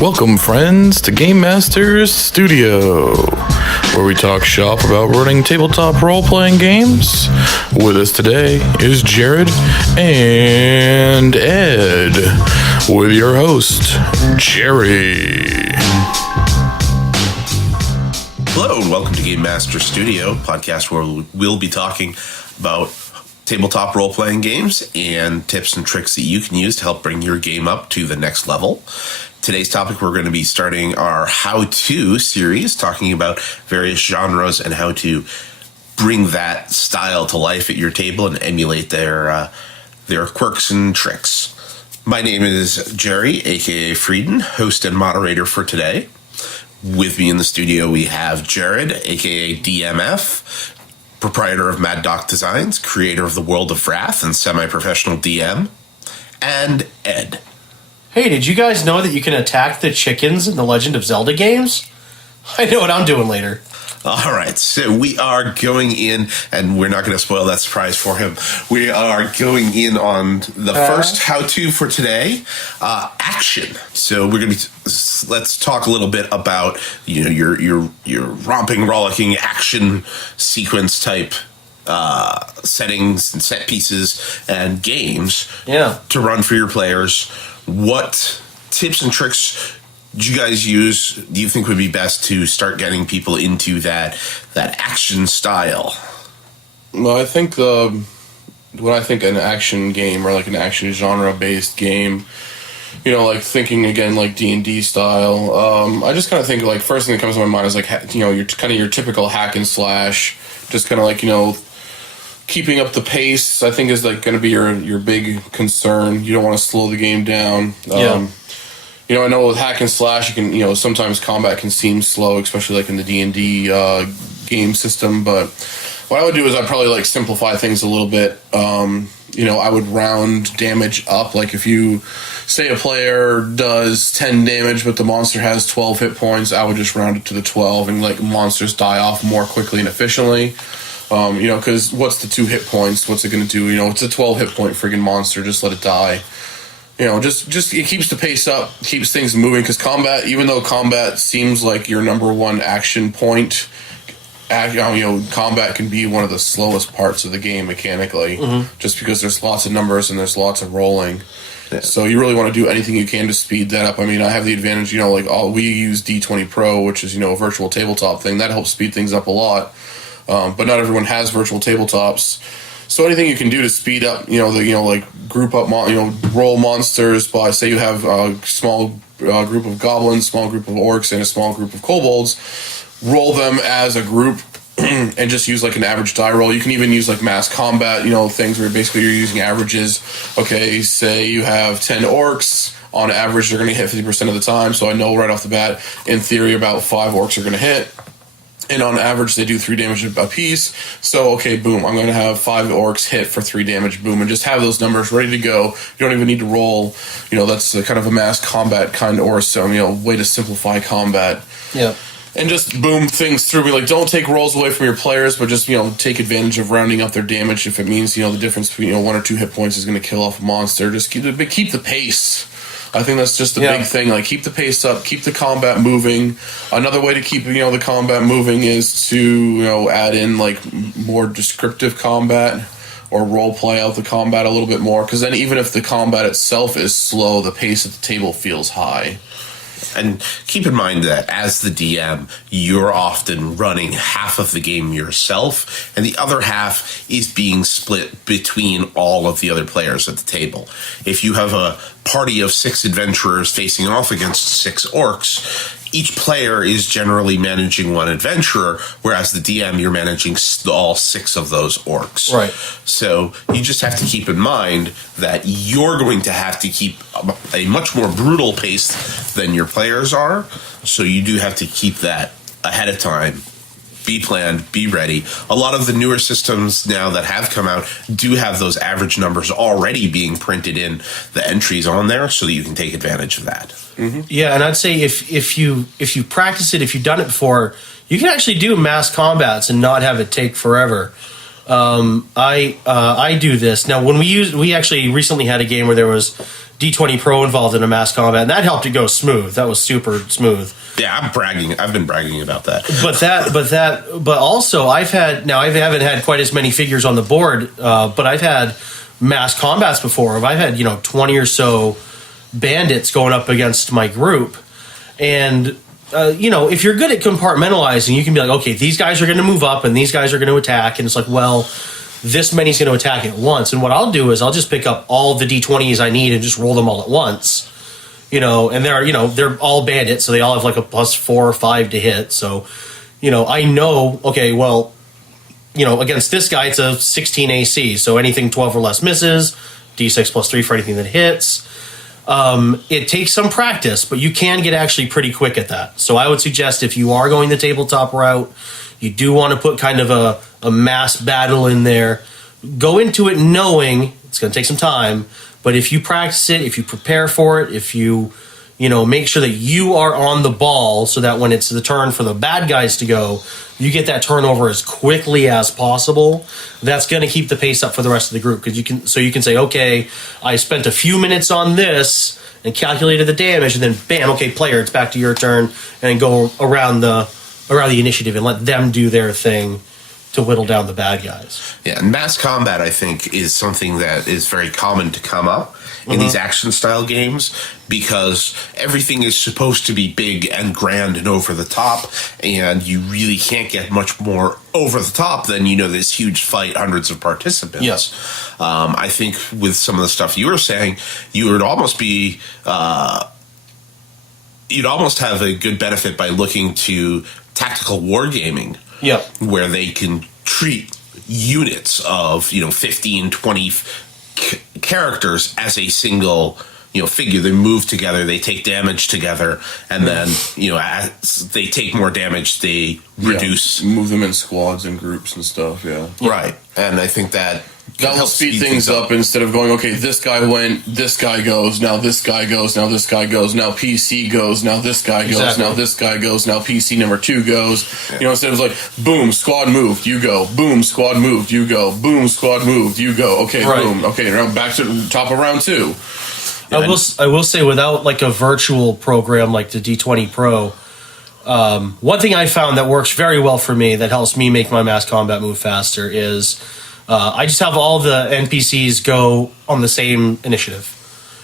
Welcome, friends, to GameMasters Studio, where we talk shop about running tabletop role-playing games. With us today is Jared and Ed, with your host, Jerry. Hello, and welcome to GameMasters Studio, podcast where we'll be talking about tabletop role-playing games and tips and tricks that you can use to help bring your game up to the next level. Today's topic, we're going to be starting our how-to series, talking about various genres and how to bring that style to life at your table and emulate their quirks and tricks. My name is Jerry, aka Frieden, host and moderator for today. With me in the studio, we have Jared, aka dm.f, proprietor of Mad Doc Designs, creator of the World of Wrath, and semi-professional DM, and Ed. Hey, did you guys know that you can attack the chickens in the Legend of Zelda games? I know what I'm doing later. All right, so we are going in, and we're not going to spoil that surprise for him. We are going in on the first how-to for today, action. So we're going to let's talk a little bit about your romping, rollicking action sequence type settings and set pieces and games to run for your players. What tips and tricks do you guys use, do you think would be best to start getting people into that action style? Well, I think when I think an action game or like an action genre-based game, like thinking again like D&D style, I just kind of think like first thing that comes to my mind is like, your kind of your typical hack and slash, just kind of like, keeping up the pace, I think, is like going to be your big concern. You don't want to slow the game down. I know with hack and slash, you can, sometimes combat can seem slow, especially like in the D&D game system. But what I would do is I'd probably like simplify things a little bit. I would round damage up. Like if you say a player does 10 damage, but the monster has 12 hit points, I would just round it to the 12 and like monsters die off more quickly and efficiently. Because what's the 2 hit points? What's it going to do? It's a 12 hit point friggin' monster. Just let it die. Just it keeps the pace up, keeps things moving. Because combat, even though combat seems like your number one action point, combat can be one of the slowest parts of the game mechanically. Mm-hmm. Just because there's lots of numbers and there's lots of rolling. Yeah. So you really want to do anything you can to speed that up. I mean, I have the advantage, we use D20 Pro, which is, a virtual tabletop thing. That helps speed things up a lot. But not everyone has virtual tabletops, so anything you can do to speed up, group up, roll monsters by, say you have a small group of goblins, small group of orcs, and a small group of kobolds, roll them as a group and just use like an average die roll. You can even use like mass combat, things where basically you're using averages. Okay, say you have 10 orcs. On average, they're going to hit 50% of the time, so I know right off the bat, in theory, about 5 orcs are going to hit. And on average, they do 3 damage a piece. So, okay, boom, I'm going to have 5 orcs hit for 3 damage, boom, and just have those numbers ready to go. You don't even need to roll. That's kind of a mass combat kind of, or some, way to simplify combat. Yeah. And just boom things through. Like, don't take rolls away from your players, but just, take advantage of rounding up their damage if it means, the difference between, 1 or 2 hit points is going to kill off a monster. Just keep the pace. I think that's just the big thing. Like, keep the pace up, keep the combat moving. Another way to keep, the combat moving is to, add in, like, more descriptive combat or role play out the combat a little bit more. Because then even if the combat itself is slow, the pace at the table feels high. And keep in mind that as the DM, you're often running half of the game yourself, and the other half is being split between all of the other players at the table. If you have a party of 6 adventurers facing off against 6 orcs, each player is generally managing 1 adventurer, whereas the DM, you're managing all 6 of those orcs. Right. So you just have to keep in mind that you're going to have to keep a much more brutal pace than your players are. So you do have to keep that ahead of time. Be planned, be ready. A lot of the newer systems now that have come out do have those average numbers already being printed in the entries on there so that you can take advantage of that. Mm-hmm. Yeah, and I'd say if you practice it, if you've done it before, you can actually do mass combats and not have it take forever. I do this now. When we actually recently had a game where there was D20 Pro involved in a mass combat, and that helped it go smooth. That was super smooth. Yeah, I'm bragging. I've been bragging about that. But also I haven't had quite as many figures on the board, but I've had mass combats before. I've had 20 or so bandits going up against my group, and if you're good at compartmentalizing, you can be like, okay, these guys are going to move up and these guys are going to attack, and it's like, well, this many's going to attack at once. And what I'll do is I'll just pick up all the D20s I need and just roll them all at once. And they're all bandits, so they all have like a +4 or 5 to hit. So, I know, okay, well, against this guy, it's a 16 AC, so anything 12 or less misses, D6 +3 for anything that hits. It takes some practice, but you can get actually pretty quick at that. So I would suggest if you are going the tabletop route, you do want to put kind of a mass battle in there. Go into it knowing it's going to take some time, but if you practice it, if you prepare for it, if you make sure that you are on the ball so that when it's the turn for the bad guys to go, you get that turnover as quickly as possible. That's going to keep the pace up for the rest of the group, because you can say, okay, I spent a few minutes on this and calculated the damage, and then bam, okay, player, it's back to your turn, and then go around the initiative and let them do their thing to whittle down the bad guys. Yeah, and mass combat, I think, is something that is very common to come up in these action-style games, because everything is supposed to be big and grand and over the top, and you really can't get much more over the top than, this huge fight, hundreds of participants. Yes. I think with some of the stuff you were saying, you would almost be... you'd almost have a good benefit by looking to tactical wargaming, where they can treat units of 15, 20 characters as a single figure. They move together, they take damage together, and then as they take more damage, they reduce, move them in squads and groups and stuff. Right. And I think that will speed things up instead of going, okay, this guy went, this guy goes, now this guy goes, now this guy goes, now PC goes, now this guy goes, now this guy goes, now PC number 2 goes. Instead of like, boom, squad moved, you go, boom, squad moved, you go, boom, squad moved, you go, okay, boom, okay, now back to the top of round 2. I will say, without like a virtual program like the D20 Pro, one thing I found that works very well for me, that helps me make my mass combat move faster, is I just have all the NPCs go on the same initiative.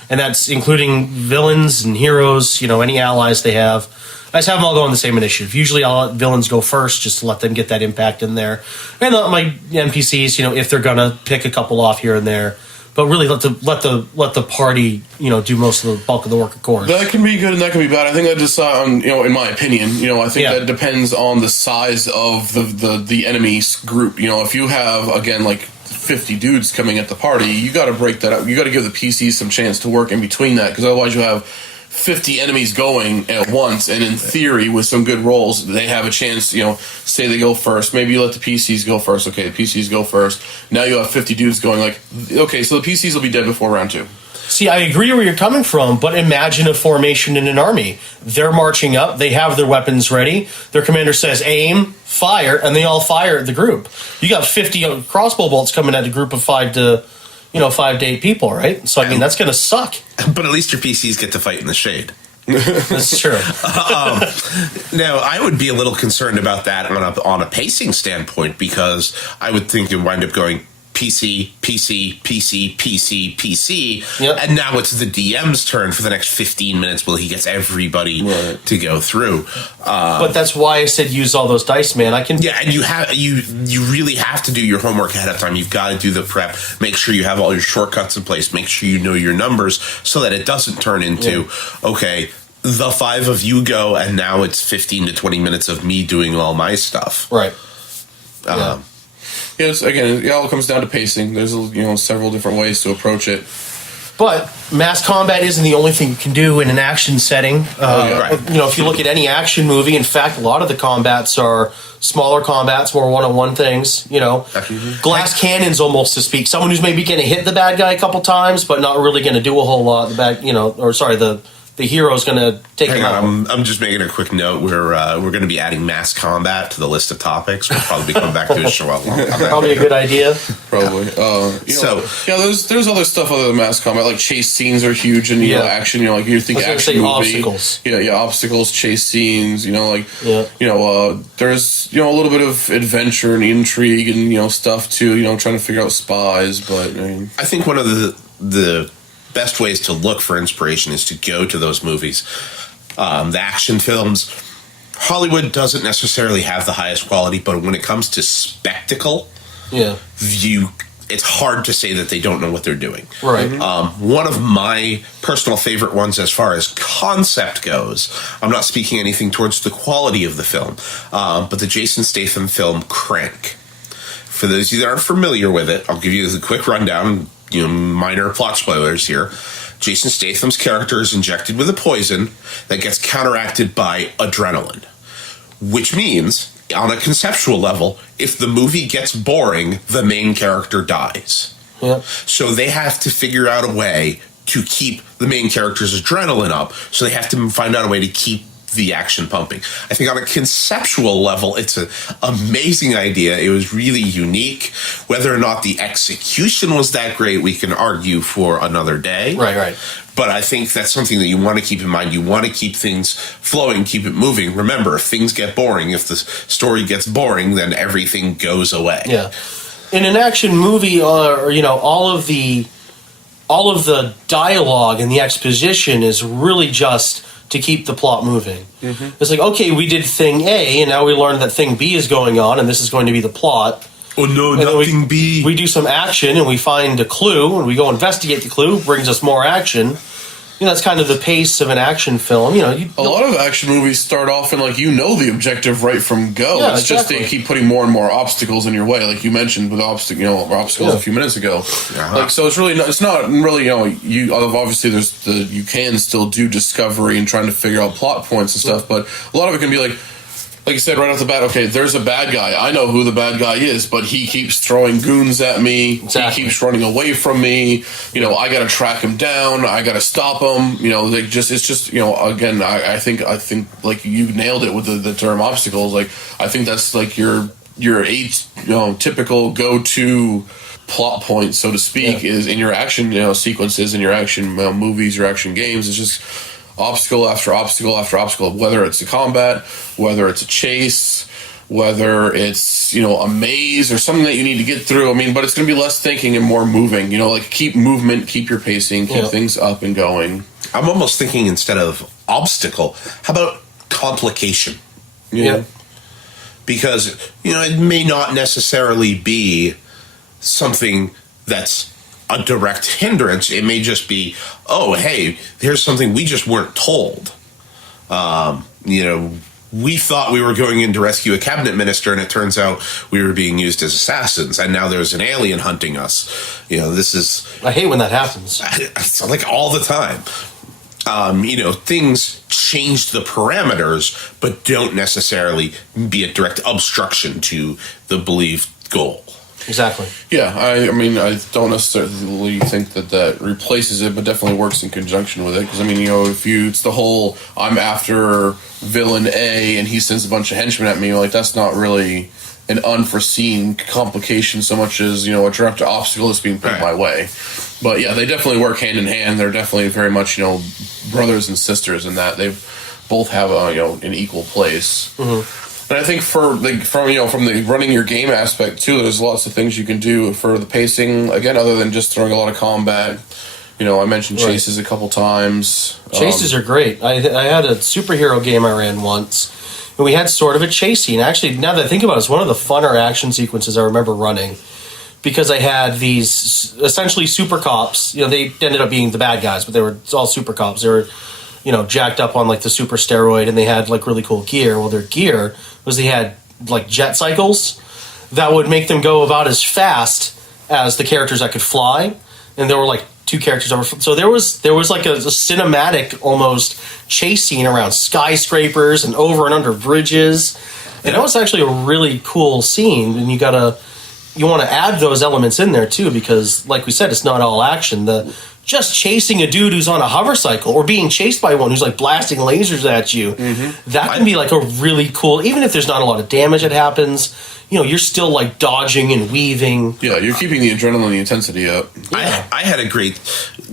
And that's including villains and heroes, any allies they have. I just have them all go on the same initiative. Usually I'll let villains go first, just to let them get that impact in there. And my NPCs, if they're going to pick a couple off here and there. But really, let the party, do most of the bulk of the work, of course. That can be good and that can be bad. I think that just in my opinion, I think that depends on the size of the enemy's group. If you have, again, like 50 dudes coming at the party, you got to break that up. You got to give the PCs some chance to work in between that, because otherwise you have 50 enemies going at once, and in theory, with some good rolls, they have a chance, say they go first, maybe you let the PCs go first, okay, the PCs go first, now you have 50 dudes going, like, okay, so the PCs will be dead before round 2. See, I agree where you're coming from, but imagine a formation in an army. They're marching up, they have their weapons ready, their commander says, aim, fire, and they all fire at the group. You got 50 crossbow bolts coming at a group of 5 to 8 people, right? So, I mean, that's going to suck. But at least your PCs get to fight in the shade. That's true. Now, I would be a little concerned about that on a pacing standpoint, because I would think you'd wind up going PC, PC, PC, PC, PC, and now it's the DM's turn for the next 15 minutes while he gets everybody to go through. But that's why I said use all those dice, man. And you really have to do your homework ahead of time. You've got to do the prep. Make sure you have all your shortcuts in place. Make sure you know your numbers so that it doesn't turn into, okay, the 5 of you go, and now it's 15 to 20 minutes of me doing all my stuff. Right. Yes, again, it all comes down to pacing. There's several different ways to approach it. But mass combat isn't the only thing you can do in an action setting. If you look at any action movie, in fact, a lot of the combats are smaller combats, more one-on-one things. Glass cannons, almost to speak. Someone who's maybe going to hit the bad guy a couple times, but not really going to do a whole lot. The the hero's going to take Hang him out. on, I'm just making a quick note. We're going to be adding mass combat to the list of topics. We'll probably be coming back to a show out long. Probably a good idea. Probably. There's other stuff other than mass combat. Like chase scenes are huge in action. You know, like you think action movie. Obstacles. Obstacles, chase scenes. You know, there's a little bit of adventure and intrigue and stuff too. You know, trying to figure out spies. But I think one of the best ways to look for inspiration is to go to those movies. The action films, Hollywood doesn't necessarily have the highest quality, but when it comes to spectacle, it's hard to say that they don't know what they're doing. Right. One of my personal favorite ones as far as concept goes, I'm not speaking anything towards the quality of the film, but the Jason Statham film Crank. For those of you that aren't familiar with it, I'll give you the quick rundown, minor plot spoilers here. Jason Statham's character is injected with a poison that gets counteracted by adrenaline, which means, on a conceptual level, if the movie gets boring, the main character dies. Yep. So they have to figure out a way to keep the main character's adrenaline up, so they have to find out a way to keep the action pumping. I think on a conceptual level, it's an amazing idea. It was really unique. Whether or not the execution was that great, we can argue for another day. Right. But I think that's something that you want to keep in mind. You want to keep things flowing, keep it moving. Remember, if things get boring, if the story gets boring, then everything goes away. Yeah. In an action movie, all of the dialogue and the exposition is really just to keep the plot moving. Mm-hmm. It's like, okay, we did thing A, and now we learned that thing B is going on, and this is going to be the plot. Oh no, and nothing B. We do some action, and we find a clue, and we go investigate the clue, brings us more action. That's kind of the pace of an action film. A lot of action movies start off and the objective right from go. Yeah, it's just they keep putting more and more obstacles in your way, like you mentioned with obstacles a few minutes ago. Uh-huh. So it's not really you obviously you can still do discovery and trying to figure out plot points and stuff, but a lot of it can be like you said right off the bat, okay, there's a bad guy. I know who the bad guy is, but he keeps throwing goons at me. Exactly. He keeps running away from me. I got to track him down. I got to stop him. Again, I think like you nailed it with the term obstacles. Like, I think that's like your typical go-to plot point, so to speak, is in your action, sequences, in your action movies, your action games. It's just obstacle after obstacle after obstacle, whether it's a combat, whether it's a chase, whether it's, a maze or something that you need to get through. But it's going to be less thinking and more moving, keep movement, keep your pacing, keep things up and going. I'm almost thinking instead of obstacle, how about complication? Yeah. Because, it may not necessarily be something that's a direct hindrance. It may just be, oh, hey, here's something we just weren't told. We thought we were going in to rescue a cabinet minister, and it turns out we were being used as assassins, and now there's an alien hunting us. This is... I hate when that happens. It's like all the time. Things change the parameters, but don't necessarily be a direct obstruction to the believed goal. Exactly. Yeah, I don't necessarily think that replaces it, but definitely works in conjunction with it. Because, it's the whole, I'm after villain A and he sends a bunch of henchmen at me, that's not really an unforeseen complication so much as, a direct obstacle that's being put my way. But yeah, they definitely work hand in hand. They're definitely very much, brothers and sisters in that. They both have an equal place. Mm-hmm. And I think from the running your game aspect too, there's lots of things you can do for the pacing. Again, other than just throwing a lot of combat. I mentioned chases a couple times. Chases are great. I had a superhero game I ran once, and we had sort of a chase scene. Actually, now that I think about it, it's one of the funner action sequences I remember running, because I had these essentially super cops. They ended up being the bad guys, but they were all super cops. They were jacked up on the super steroid, and they had really cool gear. Well, their gear was they had jet cycles that would make them go about as fast as the characters that could fly, and there were two characters over. So there was a cinematic almost chase scene around skyscrapers and over and under bridges, and that was actually a really cool scene. And you want to add those elements in there too, because like we said, it's not all action. The just chasing a dude who's on a hover cycle or being chased by one who's like blasting lasers at you, that can be like a really cool, even if there's not a lot of damage that happens, you're still like dodging and weaving. Yeah, you're keeping the adrenaline and the intensity up. Yeah. I had a great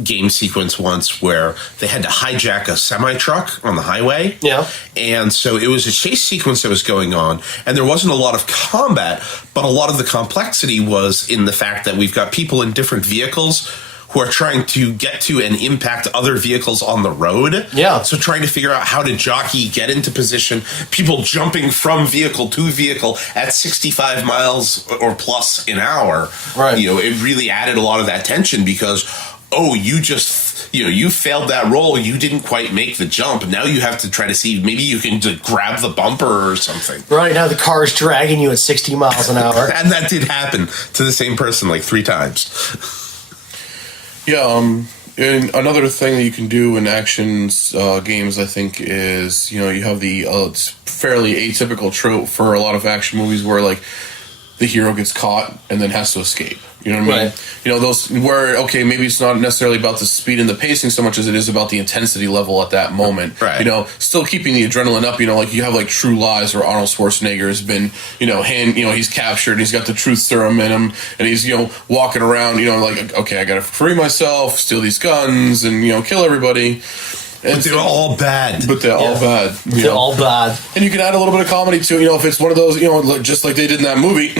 game sequence once where they had to hijack a semi-truck on the highway. Yeah. And so it was a chase sequence that was going on, and there wasn't a lot of combat, but a lot of the complexity was in the fact that we've got people in different vehicles who are trying to get to and impact other vehicles on the road. Yeah. So trying to figure out how to jockey, get into position, people jumping from vehicle to vehicle at 65 miles or plus an hour. Right. It really added a lot of that tension because, you failed that roll. You didn't quite make the jump. Now you have to try to see, maybe you can grab the bumper or something. Right now the car is dragging you at 60 miles an hour. And that did happen to the same person like 3 times. Yeah, and another thing that you can do in action games, I think, is, you have the it's fairly atypical trope for a lot of action movies where, like, the hero gets caught and then has to escape. You know what I mean? Right. Those where, okay, maybe it's not necessarily about the speed and the pacing so much as it is about the intensity level at that moment. Right. Still keeping the adrenaline up, like you have like True Lies where Arnold Schwarzenegger has been, he's captured and he's got the truth serum in him and he's, walking around, like, okay, I gotta free myself, steal these guns and, kill everybody. But they're all bad. They're all bad. They're all bad. And you can add a little bit of comedy too, if it's one of those, just like they did in that movie.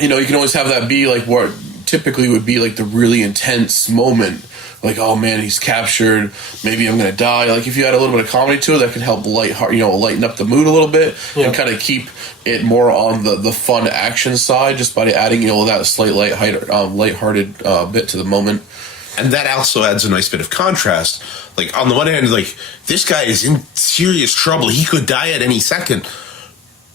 You can always have that be like what typically would be like the really intense moment. Like, oh man, he's captured. Maybe I'm going to die. Like, if you add a little bit of comedy to it, that can help lighten up the mood a little bit and kind of keep it more on the fun action side just by adding, that slight lighthearted bit to the moment. And that also adds a nice bit of contrast. Like, on the one hand, like, this guy is in serious trouble. He could die at any second.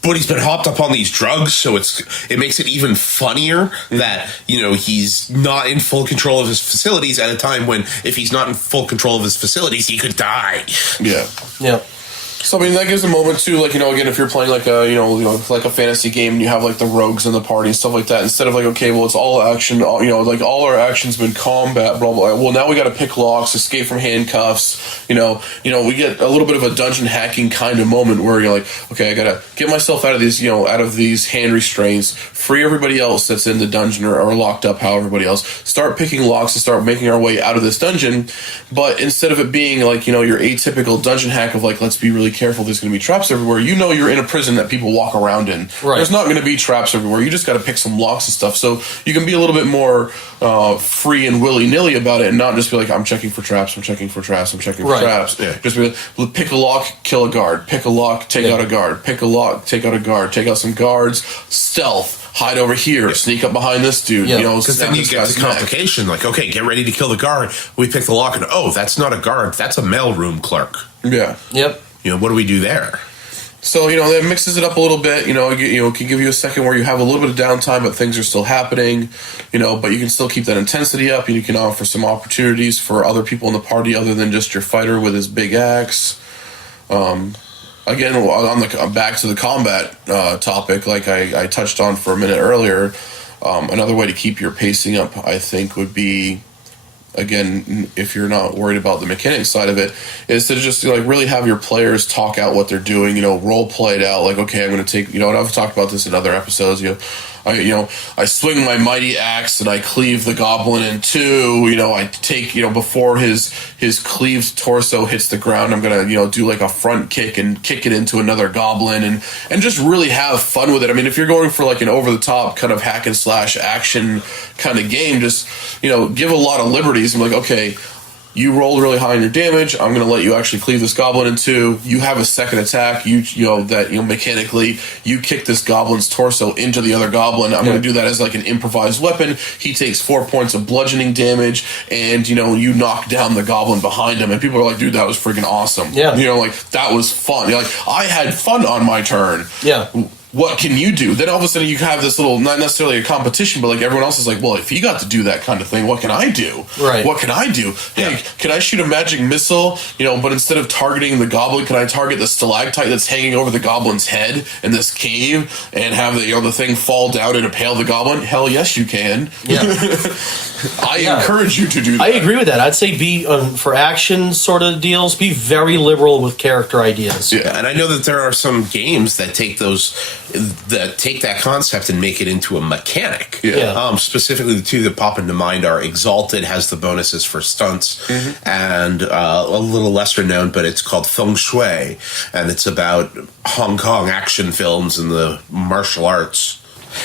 But he's been hopped up on these drugs, so it makes it even funnier that, he's not in full control of his facilities at a time when if he's not in full control of his facilities, he could die. Yeah. Yeah. So, I mean, that gives a moment, too, like, again, if you're playing, like, like a fantasy game and you have, like, the rogues in the party and stuff like that, instead of, like, okay, well, it's all action, like, all our action's been combat, blah, blah, blah. Well, now we got to pick locks, escape from handcuffs, we get a little bit of a dungeon hacking kind of moment where you're like, okay, I got to get myself out of these hand restraints, free everybody else that's in the dungeon or locked up, how everybody else, start picking locks and start making our way out of this dungeon, but instead of it being, like, your atypical dungeon hack of, like, let's be really careful, there's going to be traps everywhere. You're in a prison that people walk around in. Right. There's not going to be traps everywhere. You just got to pick some locks and stuff. So you can be a little bit more free and willy-nilly about it and not just be like, I'm checking for traps, I'm checking for traps, I'm checking for traps. Yeah. Just be like, pick a lock, kill a guard. Pick a lock, take out a guard. Pick a lock, take out a guard. Take out some guards. Stealth. Hide over here. Sneak up behind this dude. Because then you get the complication. Like, okay, get ready to kill the guard. We pick the lock and, that's not a guard. That's a mailroom clerk. Yeah. Yep. What do we do there? So, that mixes it up a little bit, it can give you a second where you have a little bit of downtime, but things are still happening, but you can still keep that intensity up, and you can offer some opportunities for other people in the party other than just your fighter with his big axe. Again, back to the combat topic, like I touched on for a minute earlier, another way to keep your pacing up, I think, would be, again, if you're not worried about the mechanics side of it, is to just like really have your players talk out what they're doing, role play it out. Like, okay, I'm going to take, and I've talked about this in other episodes, I swing my mighty axe and I cleave the goblin in two. I take, before his cleaved torso hits the ground, I'm gonna, do like a front kick and kick it into another goblin and just really have fun with it. I mean, if you're going for like an over the top kind of hack and slash action kind of game, just give a lot of liberties. I'm like, okay, you rolled really high on your damage. I'm going to let you actually cleave this goblin in two. You have a second attack. Mechanically, you kick this goblin's torso into the other goblin. I'm going to do that as like an improvised weapon. He takes 4 points of bludgeoning damage, and you knock down the goblin behind him. And people are like, "Dude, that was freaking awesome." Yeah, like that was fun. Like I had fun on my turn. Yeah. what can you do? Then all of a sudden you have this little, not necessarily a competition, but like everyone else is like, well, if he got to do that kind of thing, what can I do? Right. What can I do? Hey, can I shoot a magic missile? But instead of targeting the goblin, can I target the stalactite that's hanging over the goblin's head in this cave and have the thing fall down and impale the goblin? Hell yes, you can. Yeah. I encourage you to do that. I agree with that. I'd say be for action sort of deals, be very liberal with character ideas. Yeah, and I know that there are some games that take that concept and make it into a mechanic. Yeah. Specifically, the two that pop into mind are Exalted has the bonuses for stunts, and a little lesser known, but it's called Feng Shui, and it's about Hong Kong action films and the martial arts.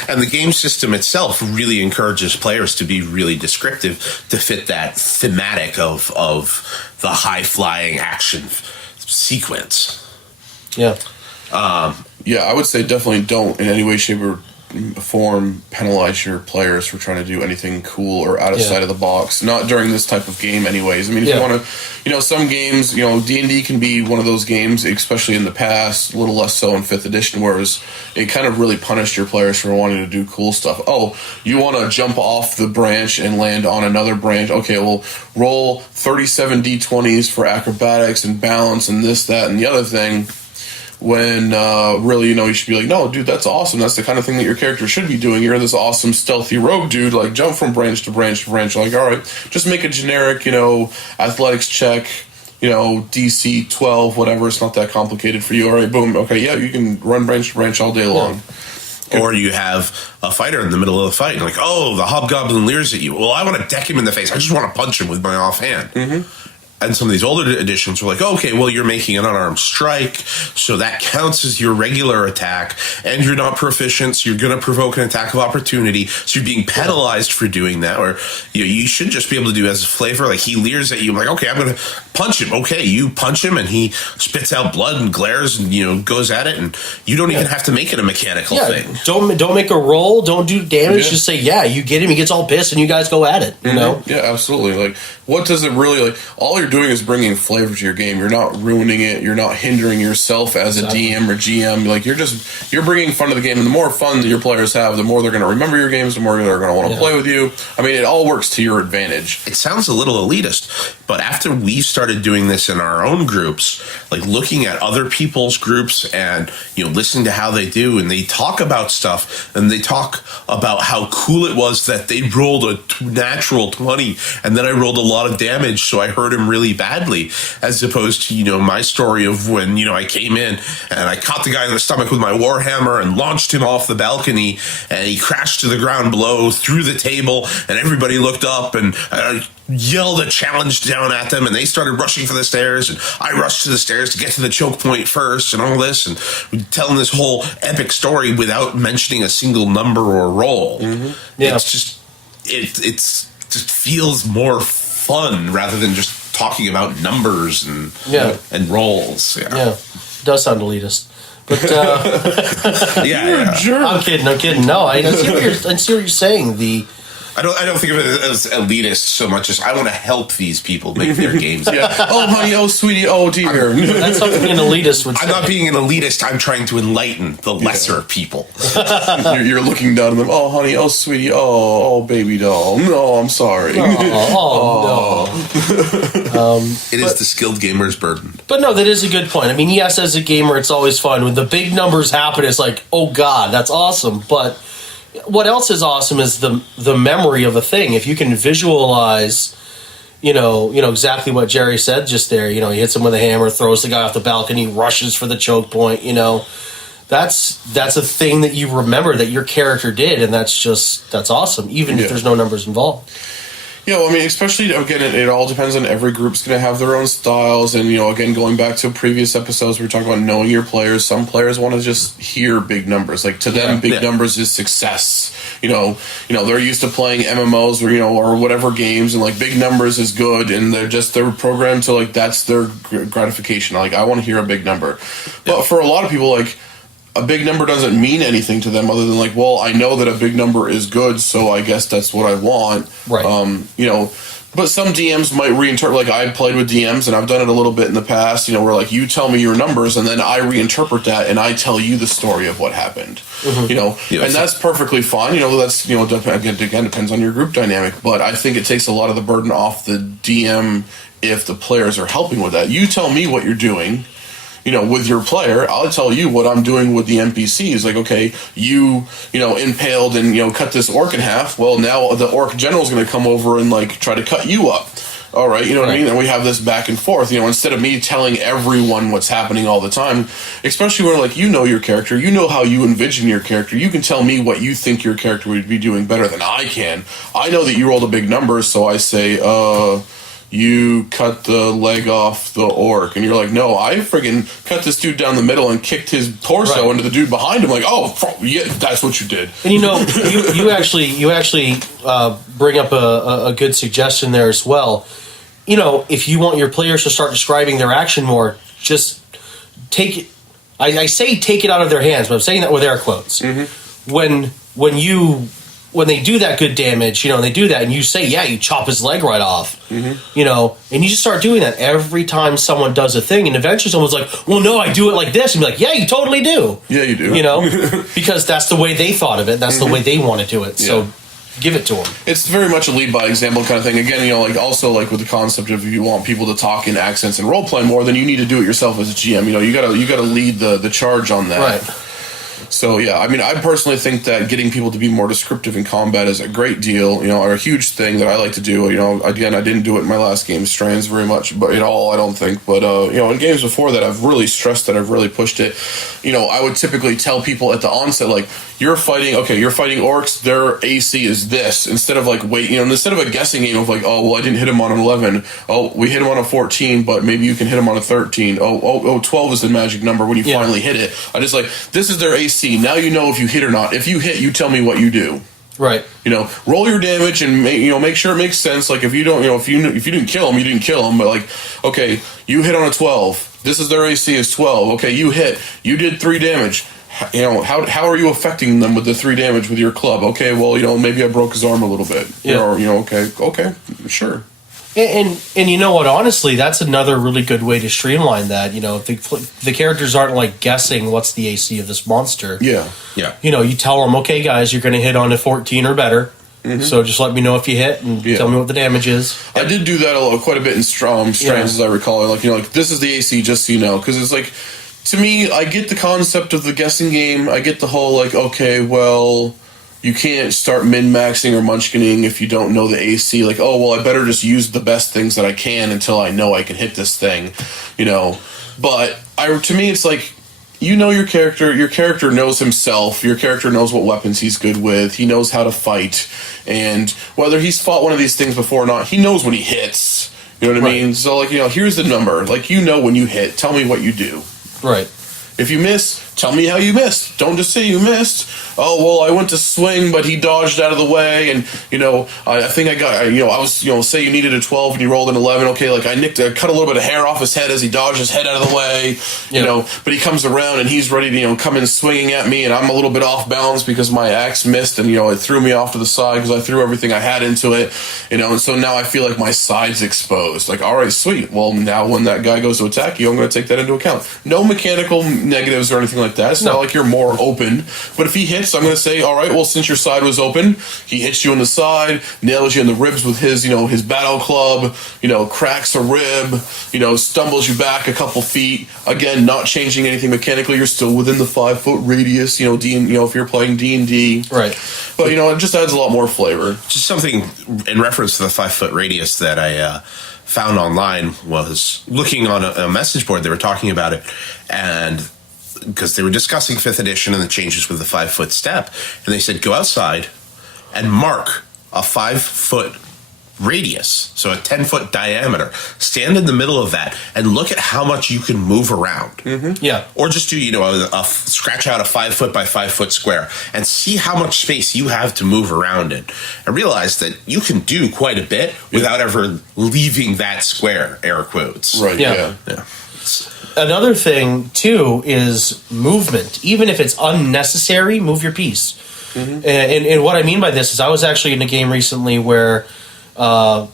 And the game system itself really encourages players to be really descriptive to fit that thematic of the high-flying action sequence. Yeah. Yeah, I would say definitely don't in any way, shape, or form penalize your players for trying to do anything cool or out of sight of the box. Not during this type of game, anyways. I mean, if you want to, some games, D&D can be one of those games, especially in the past, a little less so in 5th edition, whereas it kind of really punished your players for wanting to do cool stuff. Oh, you want to jump off the branch and land on another branch? Okay, well, roll 37 d20s for acrobatics and balance and this, that, and the other thing. When really, you should be like, no, dude, that's awesome. That's the kind of thing that your character should be doing. You're this awesome stealthy rogue dude, like jump from branch to branch to branch. Like, all right, just make a generic, athletics check, DC 12, whatever. It's not that complicated for you. All right, boom. Okay, yeah, you can run branch to branch all day long. Or you have a fighter in the middle of the fight, and like, oh, the hobgoblin leers at you. Well, I want to deck him in the face. I just want to punch him with my offhand. Mm-hmm. And some of these older editions were like, okay, well, you're making an unarmed strike, so that counts as your regular attack, and you're not proficient, so you're going to provoke an attack of opportunity, so you're being penalized for doing that, or you should just be able to do as a flavor, like he leers at you, I'm like, okay, I'm going to punch him. Okay, you punch him, and he spits out blood and glares and, goes at it, and you don't even have to make it a mechanical thing. Don't make a roll, don't do damage, just say, you get him, he gets all pissed, and you guys go at it, you know? Yeah, absolutely. Like, what does it really, all you're doing is bringing flavor to your game. You're not ruining it. You're not hindering yourself as a DM or GM. Like, you're bringing fun to the game, and the more fun that your players have, the more they're going to remember your games, the more they're going to want to play with you. I mean, it all works to your advantage. It sounds a little elitist, but after we started doing this in our own groups, like looking at other people's groups and, listening to how they do, and they talk about stuff, and they talk about how cool it was that they rolled a natural 20, and then I rolled a lot of damage, so I hurt him really badly, as opposed to, my story of when, I came in and I caught the guy in the stomach with my warhammer and launched him off the balcony, and he crashed to the ground below through the table, and everybody looked up, and yelled a challenge down at them, and they started rushing for the stairs, and I rushed to the stairs to get to the choke point first, and all this, and telling this whole epic story without mentioning a single number or roll. Mm-hmm. Yeah. It's just it's just feels more fun rather than just talking about numbers and rolls. Yeah. It does sound elitist. But Jerk. I'm kidding. No, I see what you're saying. I don't think of it as elitist so much as I want to help these people make their games. Oh, honey, oh, sweetie, oh, dear. That's something an elitist would say. I'm not being an elitist. I'm trying to enlighten the lesser people. You're looking down at them. Oh, honey, oh, sweetie, oh, baby doll. No, I'm sorry. No. It is the skilled gamer's burden. But no, that is a good point. I mean, yes, as a gamer, it's always fun. When the big numbers happen, it's like, oh, God, that's awesome. But what else is awesome is the memory of a thing. If you can visualize, exactly what Jerry said just there. He hits him with a hammer, throws the guy off the balcony, rushes for the choke point. That's a thing that you remember that your character did, and that's awesome. Even if there's no numbers involved. Yeah, well, I mean, especially, again, it all depends on every group's going to have their own styles. And, again, going back to previous episodes, we were talking about knowing your players. Some players want to just hear big numbers. Like, to them, big numbers is success. They're used to playing MMOs or whatever games, and, like, big numbers is good. And they're programmed to, like, that's their gratification. Like, I want to hear a big number. But for a lot of people, like, a big number doesn't mean anything to them other than like, well, I know that a big number is good, so I guess that's what I want. Right. But some DMs might reinterpret. Like I played with DMs, and I've done it a little bit in the past. Where like you tell me your numbers, and then I reinterpret that, and I tell you the story of what happened. And that's perfectly fine. That's again depends on your group dynamic. But I think it takes a lot of the burden off the DM if the players are helping with that. You tell me what you're doing. With your player, I'll tell you what I'm doing with the NPCs. Like, okay, you impaled and, cut this orc in half. Well, now the orc general's going to come over and, like, try to cut you up. All right, what I mean? And we have this back and forth, instead of me telling everyone what's happening all the time, especially when, like, your character, how you envision your character. You can tell me what you think your character would be doing better than I can. I know that you rolled a big number, so I say, you cut the leg off the orc, and you're like, no, I friggin' cut this dude down the middle and kicked his torso into the dude behind him. Like, oh, yeah, that's what you did. And you actually bring up a good suggestion there as well. If you want your players to start describing their action more, just take it. I say take it out of their hands, but I'm saying that with air quotes. When they do that good damage, and they do that, and you say, yeah, you chop his leg right off, and you just start doing that every time someone does a thing, and eventually someone's like, well, no, I do it like this, and be like, yeah, you totally do. Yeah, you do. Because that's the way they thought of it, that's the way they want to do it, so give it to them. It's very much a lead by example kind of thing. Again, like also like with the concept of if you want people to talk in accents and role play more, then you need to do it yourself as a GM. You gotta lead the charge on that. Right. So, yeah, I mean, I personally think that getting people to be more descriptive in combat is a great deal, or a huge thing that I like to do. Again, I didn't do it in my last game, Strands, very much, but at all, I don't think. But, in games before that, I've really stressed that, I've really pushed it. I would typically tell people at the onset, like, you're fighting orcs, their AC is this. Instead of, like, instead of a guessing game of, like, oh, well, I didn't hit him on an 11. Oh, we hit him on a 14, but maybe you can hit him on a 13. Oh, 12 is the magic number when you finally hit it. I just, like, this is their AC. Now you know if you hit or not. If you hit, you tell me what you do. Right. Roll your damage and make sure it makes sense. Like if you don't, if you didn't kill him, you didn't kill him. But like, okay, you hit on a 12. This is their AC is 12. Okay, you hit. You did 3 damage. How are you affecting them with the 3 damage with your club? Okay, well, maybe I broke his arm a little bit. Yeah. Or okay, sure. And you know what? Honestly, that's another really good way to streamline that. If the characters aren't like guessing what's the AC of this monster. Yeah. You tell them, okay, guys, you're going to hit on a 14 or better. So just let me know if you hit and tell me what the damage is. I did do that quite a bit in Strands, as I recall. Like this is the AC, just so you know, because it's like, to me, I get the concept of the guessing game. I get the whole like, okay, well, you can't start min-maxing or munchkining if you don't know the AC. Like, oh, well, I better just use the best things that I can until I know I can hit this thing, But to me, it's like, your character. Your character knows himself. Your character knows what weapons he's good with. He knows how to fight. And whether he's fought one of these things before or not, he knows when he hits. You know what I mean? So, like, here's the number. Like, when you hit. Tell me what you do. Right. If you miss, tell me how you missed. Don't just say you missed. Oh, well, I went to swing, but he dodged out of the way, and, I think I got, I was, say you needed a 12 and you rolled an 11. Okay, like, I cut a little bit of hair off his head as he dodged his head out of the way, but he comes around and he's ready to, come in swinging at me, and I'm a little bit off balance because my axe missed, and, it threw me off to the side because I threw everything I had into it, and so now I feel like my side's exposed. Like, all right, sweet. Well, now when that guy goes to attack you, I'm going to take that into account. No mechanical negatives or anything like that. It's not like you're more open. But if he hits, I'm going to say, all right, well, since your side was open, he hits you in the side, nails you in the ribs with his, his battle club, cracks a rib, stumbles you back a couple feet. Again, not changing anything mechanically. You're still within the 5-foot radius, if you're playing D&D. Right. But, it just adds a lot more flavor. Just something in reference to the 5-foot radius that I found online was looking on a message board. They were talking about it, and because they were discussing 5th edition and the changes with the 5-foot step, and they said go outside and mark a 5-foot radius, so a 10-foot diameter. Stand in the middle of that and look at how much you can move around. Yeah. Or just do, scratch out a 5-foot by 5-foot square and see how much space you have to move around in. And realize that you can do quite a bit without ever leaving that square, air quotes. Right, yeah. Another thing, too, is movement. Even if it's unnecessary, move your piece. And what I mean by this is I was actually in a game recently where I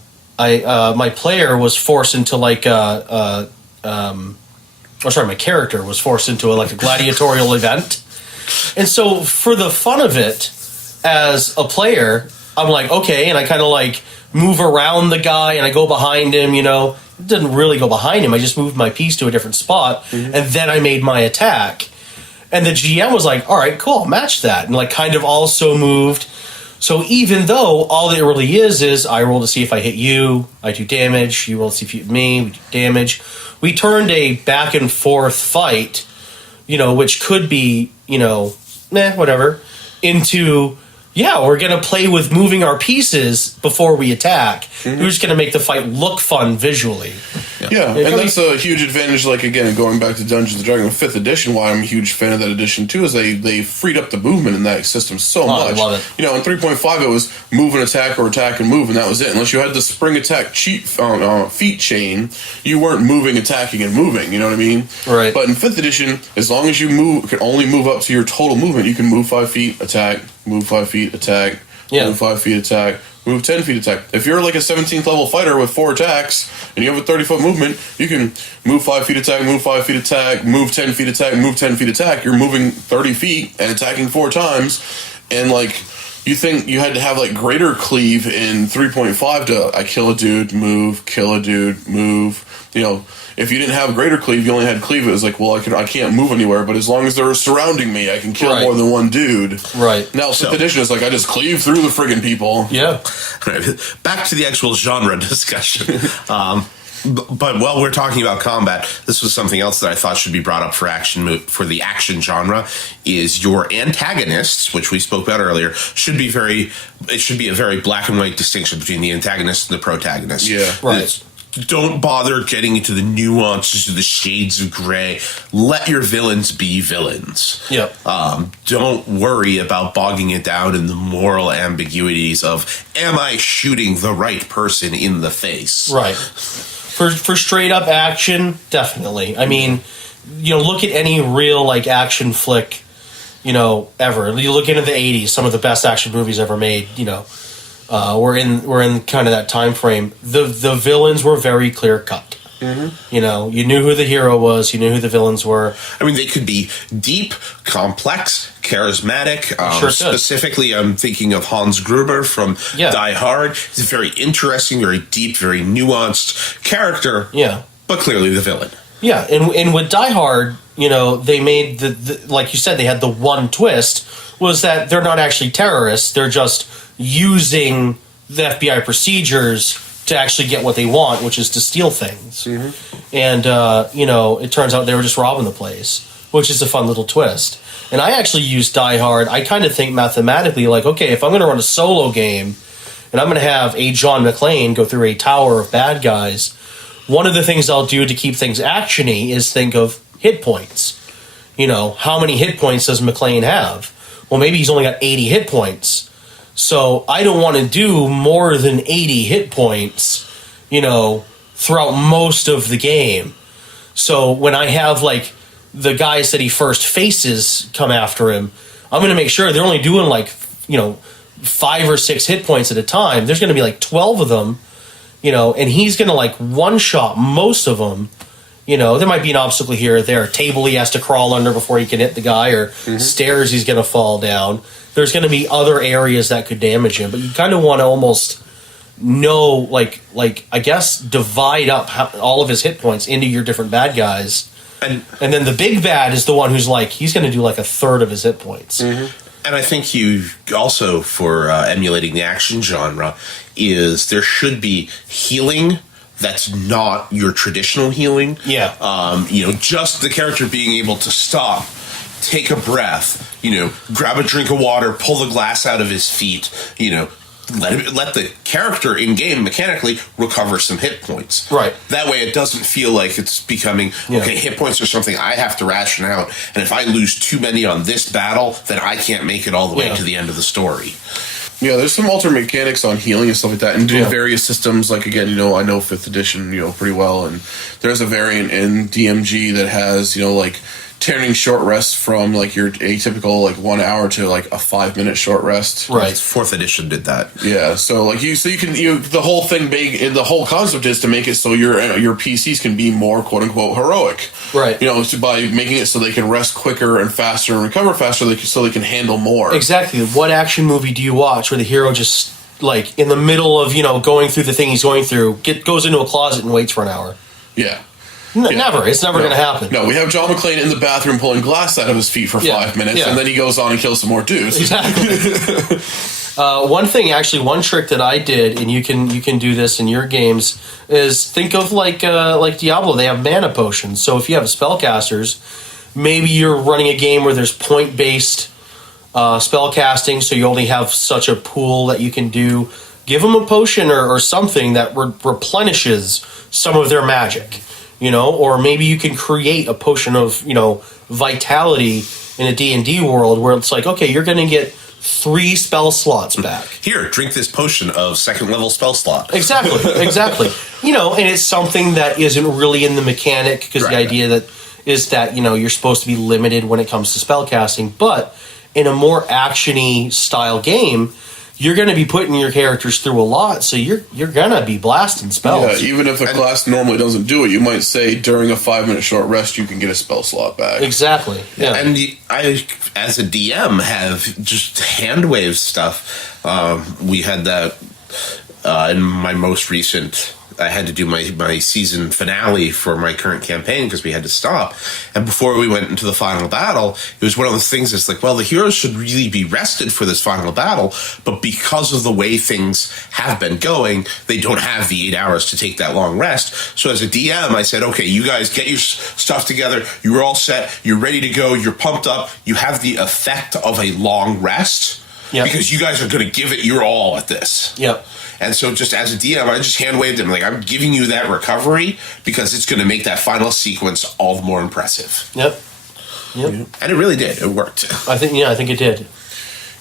my player was forced into like my character was forced into like a gladiatorial event. And so for the fun of it, as a player, I'm like, okay, and I kind of like move around the guy and I go behind him, Didn't really go behind him. I just moved my piece to a different spot, and then I made my attack. And the GM was like, all right, cool, match that. And like kind of also moved. So even though all it really is I roll to see if I hit you, I do damage, you roll to see if you hit me, we do damage. We turned a back and forth fight, which could be, whatever, into, we're going to play with moving our pieces before we attack. We're just going to make the fight look fun visually. Yeah, and that's a huge advantage, like, again, going back to Dungeons & Dragons 5th edition, why I'm a huge fan of that edition, too, is they freed up the movement in that system so much. I love it. In 3.5, it was move and attack or attack and move, and that was it. Unless you had the spring attack feat chain, you weren't moving, attacking, and moving, you know what I mean? Right. But in 5th edition, as long as you can only move up to your total movement, you can move 5 feet, attack, move 5 feet, attack, move 5 feet, attack, move 10 feet attack. If you're like a 17th level fighter with 4 attacks and you have a 30-foot movement, you can move 5 feet attack, move 5 feet attack, move 10 feet attack, move 10 feet attack. You're moving 30 feet and attacking 4 times. And like, you think you had to have like greater cleave in 3.5 to I kill a dude, move, kill a dude, move. If you didn't have greater cleave, you only had cleave. It was like, well, I can't move anywhere, but as long as they're surrounding me, I can kill more than one dude. Right. Now, 5th edition is like, I just cleave through the friggin' people. Yeah. Back to the actual genre discussion. But while we're talking about combat, this was something else that I thought should be brought up for the action genre, is your antagonists, which we spoke about earlier, should be a very black and white distinction between the antagonist and the protagonist. Yeah. Right. Don't bother getting into the nuances of the shades of gray. Let your villains be villains. Yep. Don't worry about bogging it down in the moral ambiguities of, am I shooting the right person in the face? Right. For straight up action, definitely. I mean, look at any real like action flick, ever. You look into the 80s, some of the best action movies ever made, we're in kind of that time frame. The villains were very clear cut. Mm-hmm. You knew who the hero was. You knew who the villains were. I mean, they could be deep, complex, charismatic. Sure specifically, I'm thinking of Hans Gruber from Die Hard. He's a very interesting, very deep, very nuanced character. Yeah, but clearly the villain. Yeah, and with Die Hard, they made the like you said, they had the one twist was that they're not actually terrorists. They're just using the FBI procedures to actually get what they want, which is to steal things. Mm-hmm. And, it turns out they were just robbing the place, which is a fun little twist. And I actually use Die Hard. I kind of think mathematically, like, okay, if I'm going to run a solo game and I'm going to have a John McClane go through a tower of bad guys, one of the things I'll do to keep things action-y is think of hit points. How many hit points does McClane have? Well, maybe he's only got 80 hit points. So I don't want to do more than 80 hit points, throughout most of the game. So when I have, like, the guys that he first faces come after him, I'm going to make sure they're only doing, like, 5 or 6 hit points at a time. There's going to be, like, 12 of them, and he's going to, like, one-shot most of them. There might be an obstacle here or there. A table he has to crawl under before he can hit the guy, or stairs he's going to fall down. There's going to be other areas that could damage him, but you kind of want to almost know, like I guess, divide up all of his hit points into your different bad guys, and then the big bad is the one who's like he's going to do like a third of his hit points. Mm-hmm. And I think you also, for emulating the action genre, is there should be healing that's not your traditional healing. Yeah. Just the character being able to stop, take a breath, grab a drink of water, pull the glass out of his feet, let the character in game mechanically recover some hit points. Right. That way it doesn't feel like it's becoming, okay, hit points are something I have to ration out, and if I lose too many on this battle, then I can't make it all the way to the end of the story. Yeah, there's some alternate mechanics on healing and stuff like that, and doing various systems. Like, again, I know 5th edition, pretty well, and there's a variant in DMG that has, like turning short rest from like your atypical like 1 hour to like a 5-minute short rest. Right. 4th edition did that. Yeah, so like the whole thing the whole concept is to make it so your PCs can be more quote unquote heroic. Right. By making it so they can rest quicker and faster and recover faster, so they can handle more. Exactly. What action movie do you watch where the hero just like in the middle of going through the thing he's going through goes into a closet and waits for an hour? Yeah. Never. It's never going to happen. No, we have John McClane in the bathroom pulling glass out of his feet for 5 minutes, and then he goes on and kills some more dudes. Exactly. One trick that I did, and you can do this in your games, is think of like Diablo. They have mana potions. So if you have spellcasters, maybe you're running a game where there's point-based spell casting, so you only have such a pool that you can do. Give them a potion or something that replenishes some of their magic. Or maybe you can create a potion of, vitality in a D&D world where it's like, okay, you're going to get 3 spell slots back. Here, drink this potion of 2nd level spell slot. Exactly. And it's something that isn't really in the mechanic because the idea is that, you're supposed to be limited when it comes to spell casting. But in a more action-y style game, you're going to be putting your characters through a lot, so you're going to be blasting spells. Yeah, even if a class normally doesn't do it, you might say during a 5-minute short rest, you can get a spell slot back. Exactly. Yeah. And I, as a DM, have just hand wave stuff. We had that in my most recent. I had to do my season finale for my current campaign because we had to stop. And before we went into the final battle, it was one of those things that's like, well, the heroes should really be rested for this final battle, but because of the way things have been going, they don't have the 8 hours to take that long rest. So as a DM, I said, okay, you guys get your stuff together. You're all set. You're ready to go. You're pumped up. You have the effect of a long rest because you guys are going to give it your all at this. Yep. And so just as a DM, I just hand waved him, like, I'm giving you that recovery because it's going to make that final sequence all the more impressive. Yep. And it really did. It worked. I think it did.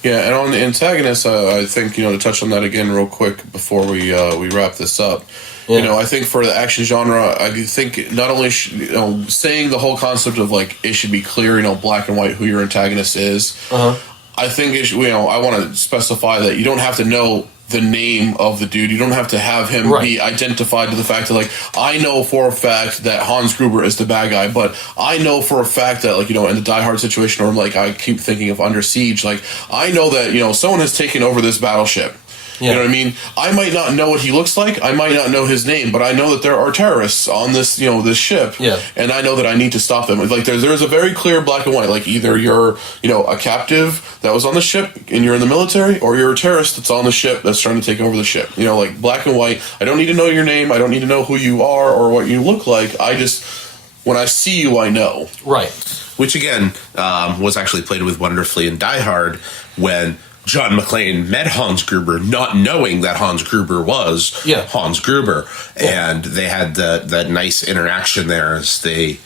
Yeah, and on the antagonist, I think, to touch on that again real quick before we wrap this up. Yeah. I think for the action genre, I think not only saying the whole concept of like it should be clear, black and white who your antagonist is. I think I want to specify that you don't have to know the name of the dude. You don't have to have him be identified to the fact that, like, I know for a fact that Hans Gruber is the bad guy, but I know for a fact that, like, in the Die Hard situation, or like I keep thinking of Under Siege, like, I know that, someone has taken over this battleship. You know what I mean? I might not know what he looks like. I might not know his name, but I know that there are terrorists on this, this ship. Yeah. And I know that I need to stop them. Like there's a very clear black and white. Like either you're, a captive that was on the ship and you're in the military, or you're a terrorist that's on the ship that's trying to take over the ship. Like black and white. I don't need to know your name. I don't need to know who you are or what you look like. I just, when I see you, I know. Right. Which again was actually played with wonderfully in Die Hard when John McClane met Hans Gruber, not knowing that Hans Gruber was Hans Gruber, and they had that nice interaction there as the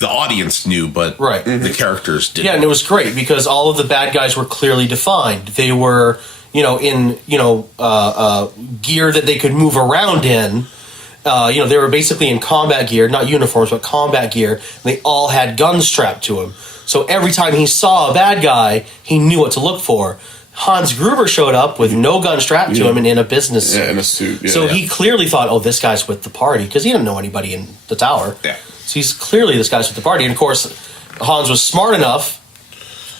audience knew, but the characters didn't. Yeah, and it was great because all of the bad guys were clearly defined. They were, in gear that they could move around in. They were basically in combat gear, not uniforms, but combat gear. They all had guns strapped to them. So every time he saw a bad guy, he knew what to look for. Hans Gruber showed up with no gun strapped to him and in a business suit. Yeah, in a suit. Yeah. So he clearly thought, oh, this guy's with the party, because he didn't know anybody in the tower. Yeah. So he's clearly this guy's with the party. And, of course, Hans was smart enough,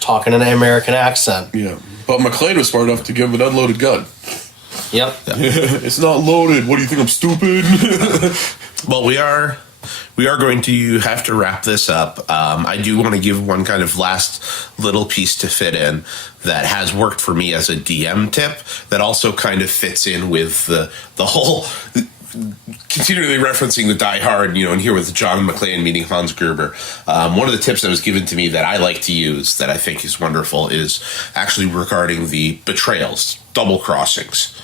talking in an American accent. Yeah. But McClane was smart enough to give him an unloaded gun. Yep. It's not loaded. What do you think, I'm stupid? Well, we are going to have to wrap this up. I do want to give one kind of last little piece to fit in that has worked for me as a DM tip that also kind of fits in with the whole continually referencing the Die Hard, and here with John McClane meeting Hans Gruber. One of the tips that was given to me that I like to use that I think is wonderful is actually regarding the betrayals, double crossings.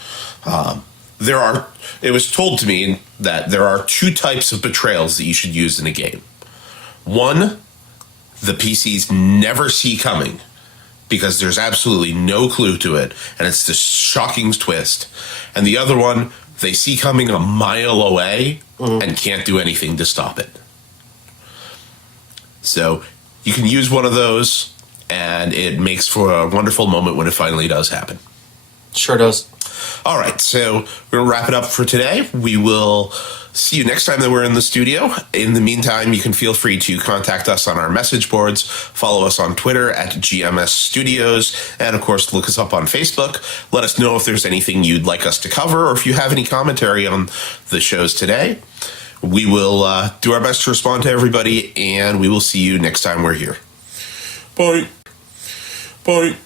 It was told to me that there are 2 types of betrayals that you should use in a game. One, the PCs never see coming because there's absolutely no clue to it, and it's this shocking twist. And the other one, they see coming a mile away and can't do anything to stop it. So you can use one of those, and it makes for a wonderful moment when it finally does happen. Sure does. All right, so we're going to wrap it up for today. We will see you next time that we're in the studio. In the meantime, you can feel free to contact us on our message boards, follow us on Twitter at GMS Studios, and of course, look us up on Facebook. Let us know if there's anything you'd like us to cover, or if you have any commentary on the shows today. We will do our best to respond to everybody, and we will see you next time we're here. Bye. Bye.